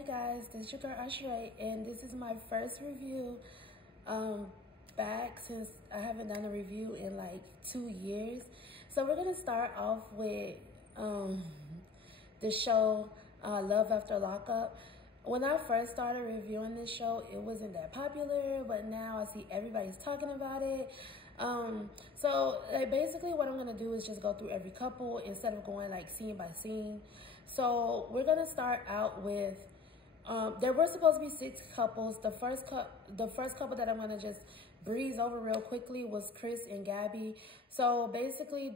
Hey guys, this is your girl Arsharae, and this is my first review back since I haven't done a review in like 2 years. So we're gonna start off with the show Love After Lockup. When I first started reviewing this show, it wasn't that popular, but now I see everybody's talking about it. So basically what I'm gonna do is just go through every couple instead of going like scene by scene. So we're gonna start out with, there were supposed to be 6 couples. The first couple that I'm gonna just breeze over real quickly was Chris and Gabby. So basically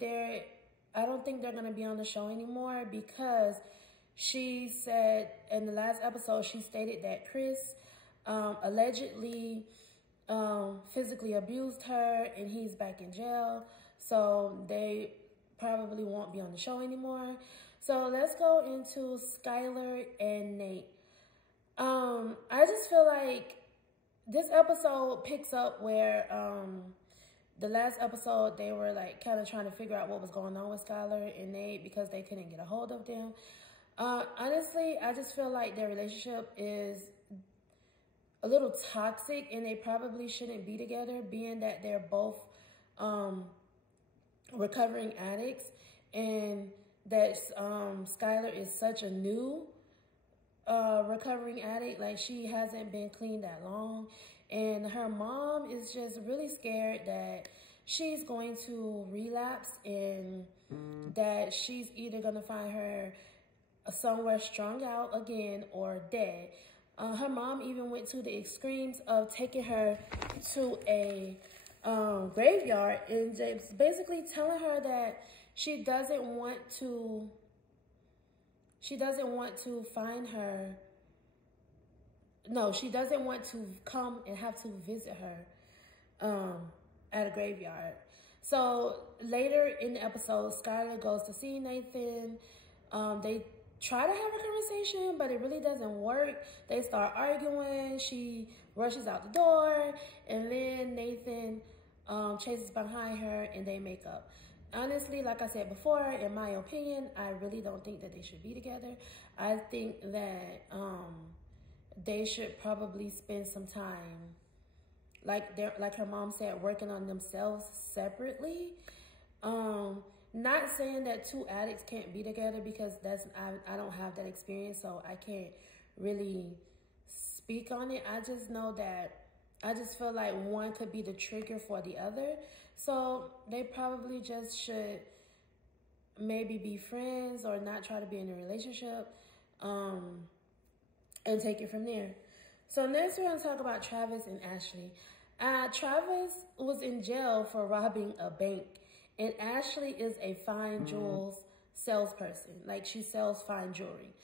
I don't think they're gonna be on the show anymore because she said in the last episode, she stated that Chris allegedly physically abused her and he's back in jail. So they probably won't be on the show anymore. So let's go into Skylar and Nate. I just feel like this episode picks up where the last episode they were like kind of trying to figure out what was going on with Skylar and Nate because they couldn't get a hold of them. Honestly, I just feel like their relationship is a little toxic and they probably shouldn't be together, being that they're both recovering addicts, and that Skylar is such a new recovering addict. Like, she hasn't been clean that long, and her mom is just really scared that she's going to relapse and that she's either going to find her somewhere strung out again or dead. Her mom even went to the extremes of taking her to a graveyard and just basically telling her that she doesn't want to find her. No, she doesn't want to come and have to visit her at a graveyard. So later in the episode, Skylar goes to see Nathan. They try to have a conversation, but it really doesn't work. They start arguing. She rushes out the door, and then Nathan chases behind her, and they make up. Honestly, like I said before, in my opinion, I really don't think that they should be together. I think that they should probably spend some time, like her mom said, working on themselves separately. Not saying that 2 addicts can't be together, because I don't have that experience, so I can't really speak on it. I just know that I just feel like one could be the trigger for the other. So they probably just should maybe be friends or not try to be in a relationship, and take it from there. So next we're going to talk about Travis and Ashley. Travis was in jail for robbing a bank, and Ashley is a fine jewels salesperson. Like, she sells fine jewelry.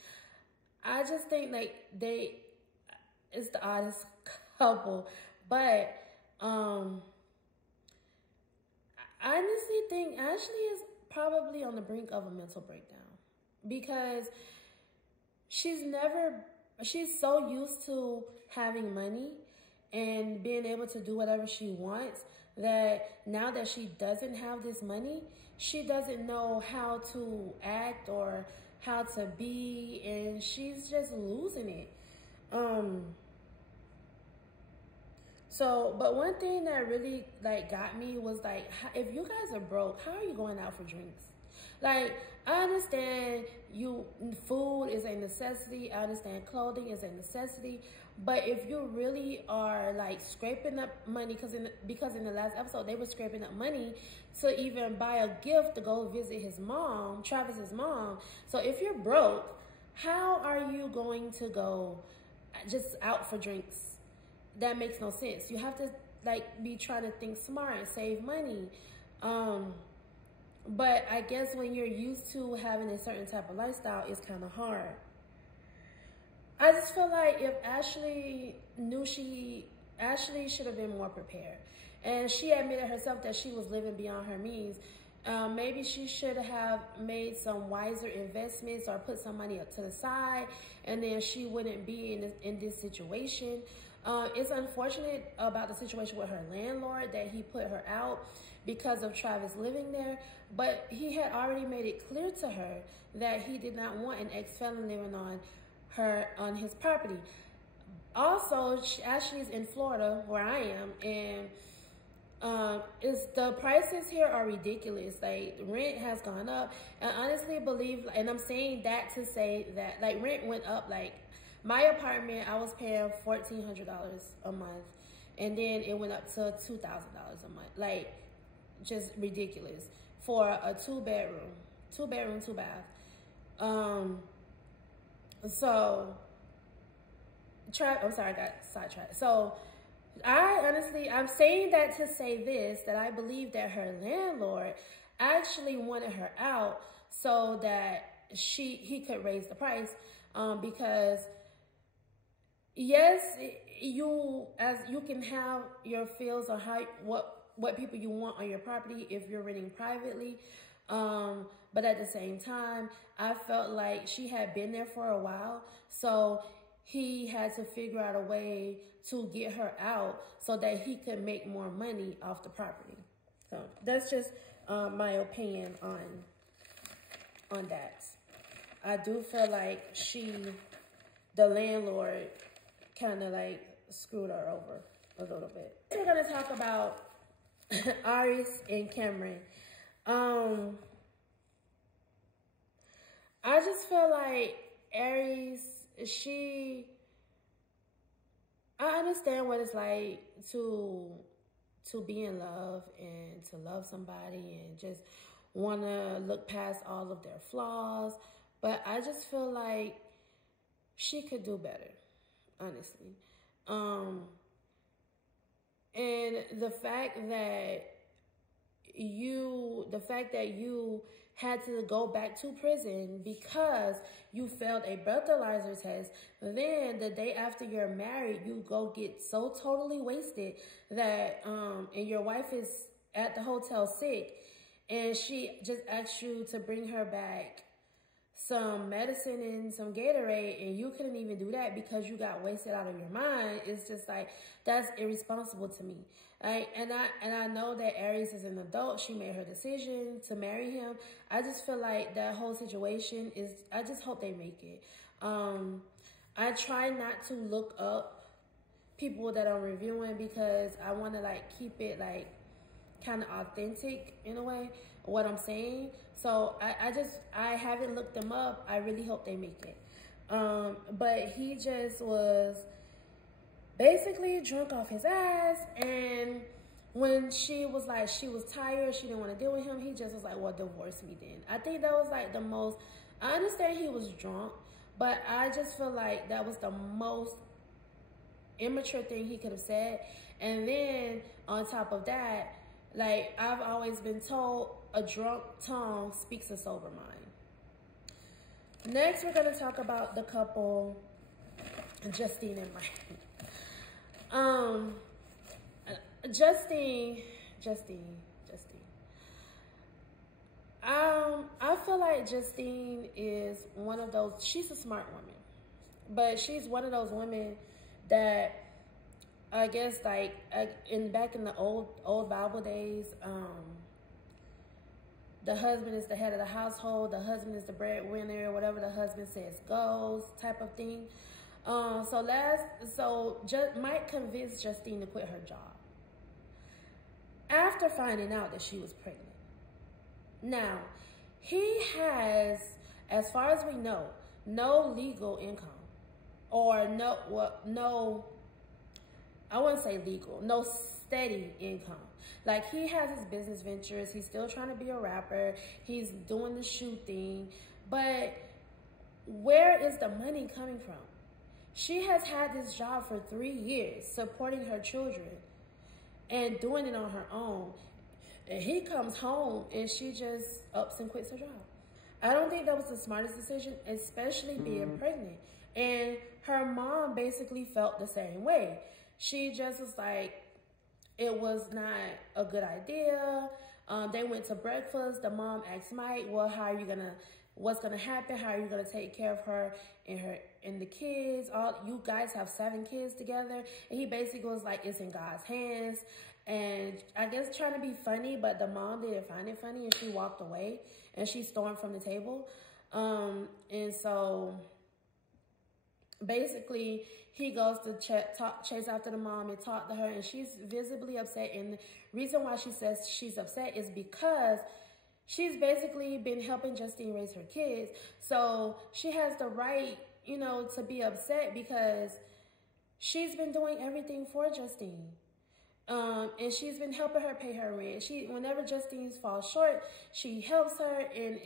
I just think like it's the oddest couple, but I honestly think Ashley is probably on the brink of a mental breakdown, because she's so used to having money and being able to do whatever she wants, that now that she doesn't have this money, she doesn't know how to act or how to be, and she's just losing it. But one thing that really like got me was like, if you guys are broke, how are you going out for drinks? Like, I understand food is a necessity. I understand clothing is a necessity. But if you really are like scraping up money, because in the last episode, they were scraping up money to even buy a gift to go visit his mom, Travis's mom. So if you're broke, how are you going to go just out for drinks? That makes no sense. You have to like be trying to think smart and save money. But I guess when you're used to having a certain type of lifestyle, it's kind of hard. I just feel like if Ashley knew Ashley should have been more prepared. And she admitted herself that she was living beyond her means. Maybe she should have made some wiser investments or put some money up to the side, and then she wouldn't be in this situation. It's unfortunate about the situation with her landlord that he put her out because of Travis living there, but he had already made it clear to her that he did not want an ex-felon living on his property. Also, as she's in Florida, where I am, and the prices here are ridiculous. Like, rent has gone up, and honestly believe, and I'm saying that to say that, like, rent went up. Like, my apartment, I was paying $1,400 a month, and then it went up to $2,000 a month. Like, just ridiculous for a two bedroom, two bath. So I'm sorry, I got sidetracked. So I'm saying that to say this, that I believe that her landlord actually wanted her out so that he could raise the price, because yes, you can have your feels on what people you want on your property if you're renting privately. But at the same time, I felt like she had been there for a while, so he had to figure out a way to get her out so that he could make more money off the property. So that's just my opinion on that. I do feel like the landlord, kind of like screwed her over a little bit. We're gonna talk about Aries and Cameron. I just feel like Aries, I understand what it's like to be in love and to love somebody and just want to look past all of their flaws, but I just feel like she could do better, honestly. And the fact that you had to go back to prison because you failed a breathalyzer test, then the day after you're married, you go get so totally wasted that, and your wife is at the hotel sick, and she just asks you to bring her back some medicine and some Gatorade, and you couldn't even do that because you got wasted out of your mind. It's just like, that's irresponsible to me. Like, and I know that Aries is an adult. She made her decision to marry him. I just feel like that whole situation I just hope they make it. I try not to look up people that I'm reviewing because I want to like keep it like kind of authentic in a way, what I'm saying. So I haven't looked them up. I really hope they make it. But he just was basically drunk off his ass, and when she was tired, she didn't want to deal with him, he just was like, well, divorce me then. I think that was like the most, I understand he was drunk, but I just feel like that was the most immature thing he could have said. And then on top of that, like, I've always been told a drunk tongue speaks a sober mind. Next, we're going to talk about the couple, Justine and Mike. Justine. I feel like Justine is one of those, she's a smart woman, but she's one of those women that I guess like back in the old Bible days, the husband is the head of the household, the husband is the breadwinner, whatever the husband says goes type of thing. Mike convinced Justine to quit her job after finding out that she was pregnant. Now, he has, as far as we know, no legal income, or I wouldn't say legal, no steady income. Like, he has his business ventures, he's still trying to be a rapper, he's doing the shoe thing, but where is the money coming from? She has had this job for 3 years, supporting her children and doing it on her own. And he comes home and she just ups and quits her job. I don't think that was the smartest decision, especially being pregnant. And her mom basically felt the same way. She just was like, it was not a good idea. They went to breakfast. The mom asked Mike, well, what's gonna happen? How are you gonna take care of her and the kids? You guys have 7 kids together. And he basically was like, it's in God's hands. And I guess trying to be funny, but the mom didn't find it funny, and she walked away and she stormed from the table. And so basically he goes to chase after the mom and talk to her, and she's visibly upset. And the reason why she says she's upset is because she's basically been helping Justine raise her kids. So she has the right, you know, to be upset because she's been doing everything for Justine. And she's been helping her pay her rent. Whenever Justine falls short, she helps her, and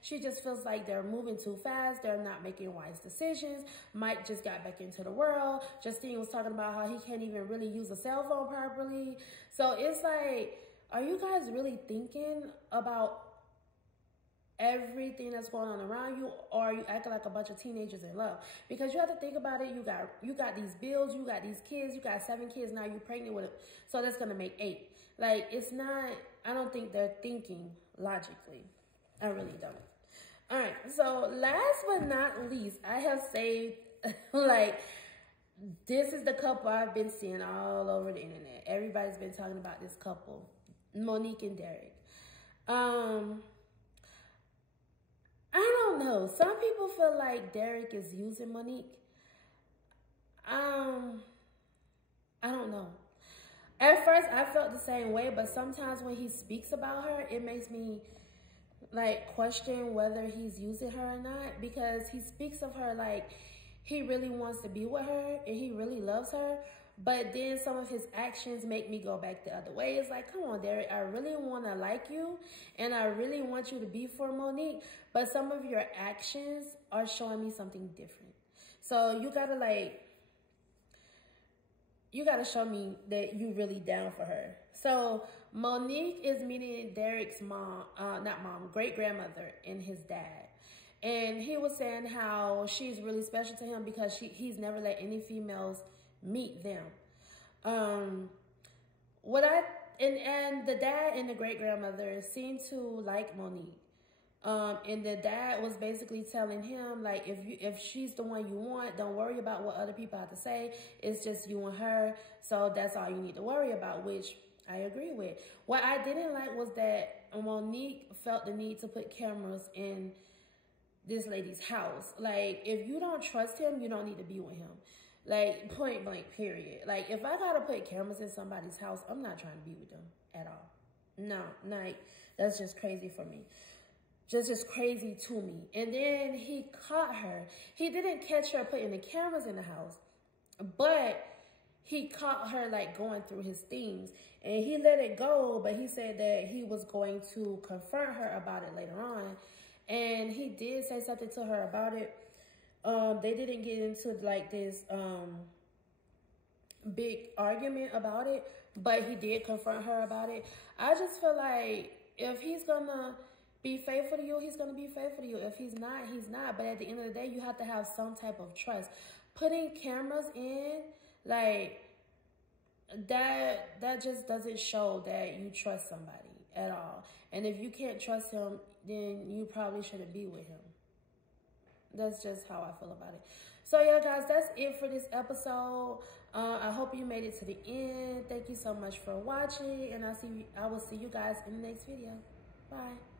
she just feels like they're moving too fast. They're not making wise decisions. Mike just got back into the world. Justine was talking about how he can't even really use a cell phone properly. So it's like, are you guys really thinking about everything that's going on around you, or are you acting like a bunch of teenagers in love? Because you have to think about it. You got these bills, you got these kids, you got 7 kids, now you're pregnant with them, so that's gonna make 8. Like, it's not, I don't think they're thinking logically. I really don't. All right, so last but not least, I have saved like, this is the couple I've been seeing all over the internet. Everybody's been talking about this couple, Monique and Derek. I don't know. Some people feel like Derek is using Monique. I don't know. At first, I felt the same way, but sometimes when he speaks about her, it makes me like question whether he's using her or not, because he speaks of her like he really wants to be with her and he really loves her. But then some of his actions make me go back the other way. It's like, come on, Derek, I really want to like you and I really want you to be for Monique, but some of your actions are showing me something different. So you gotta show me that you really down for her. So Monique is meeting Derek's mom, great-grandmother and his dad. And he was saying how she's really special to him because he's never let any females meet them. And the dad and the great-grandmother seem to like Monique. And the dad was basically telling him, like, if she's the one you want, don't worry about what other people have to say. It's just you and her. So that's all you need to worry about, which I agree with. What I didn't like was that Monique felt the need to put cameras in this lady's house. Like, if you don't trust him, you don't need to be with him. Like, point blank, period. Like, if I gotta put cameras in somebody's house, I'm not trying to be with them at all. No, like, that's just crazy for me. Just crazy to me. And then he caught her. He didn't catch her putting the cameras in the house, but he caught her, like, going through his things. And he let it go, but he said that he was going to confront her about it later on. And he did say something to her about it. They didn't get into, like, this big argument about it, but he did confront her about it. I just feel like if he's gonna be faithful to you, he's gonna be faithful to you. If he's not, he's not. But at the end of the day, you have to have some type of trust. Putting cameras in, like, that just doesn't show that you trust somebody at all. And if you can't trust him, then you probably shouldn't be with him. That's just how I feel about it. So yeah, guys, that's it for this episode. I hope you made it to the end. Thank you so much for watching, and I will see you guys in the next video. Bye.